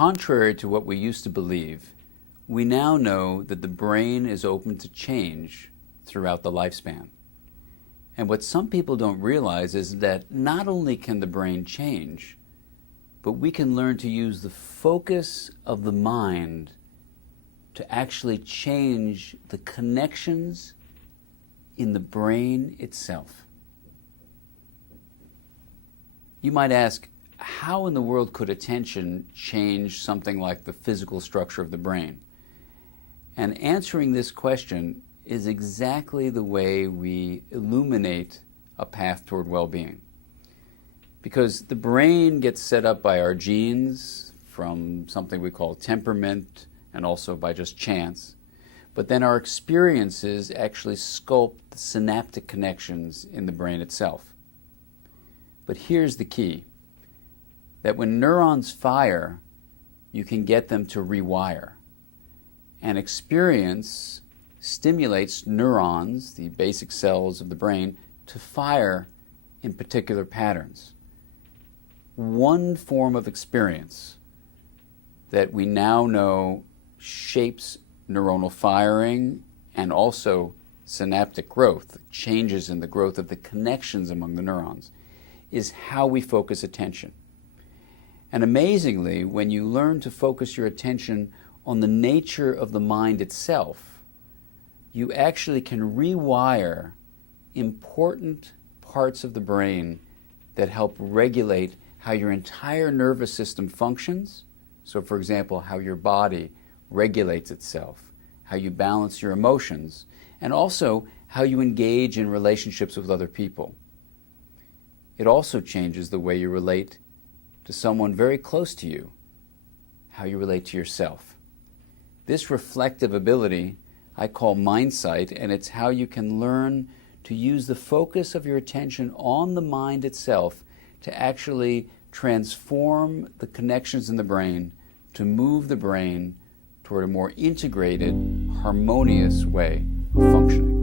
Contrary to what we used to believe, we now know that the brain is open to change throughout the lifespan. And what some people don't realize is that not only can the brain change, but we can learn to use the focus of the mind to actually change the connections in the brain itself. You might ask, how in the world could attention change something like the physical structure of the brain? And answering this question is exactly the way we illuminate a path toward well-being. Because the brain gets set up by our genes from something we call temperament and also by just chance. But then our experiences actually sculpt the synaptic connections in the brain itself. But here's the key, that when neurons fire, you can get them to rewire. And experience stimulates neurons, the basic cells of the brain, to fire in particular patterns. One form of experience that we now know shapes neuronal firing and also synaptic growth, changes in the growth of the connections among the neurons, is how we focus attention. And amazingly, when you learn to focus your attention on the nature of the mind itself, you actually can rewire important parts of the brain that help regulate how your entire nervous system functions. So, for example, how your body regulates itself, how you balance your emotions, and also how you engage in relationships with other people. It also changes the way you relate to someone very close to you, how you relate to yourself. This reflective ability I call mindsight, and it's how you can learn to use the focus of your attention on the mind itself to actually transform the connections in the brain, to move the brain toward a more integrated, harmonious way of functioning.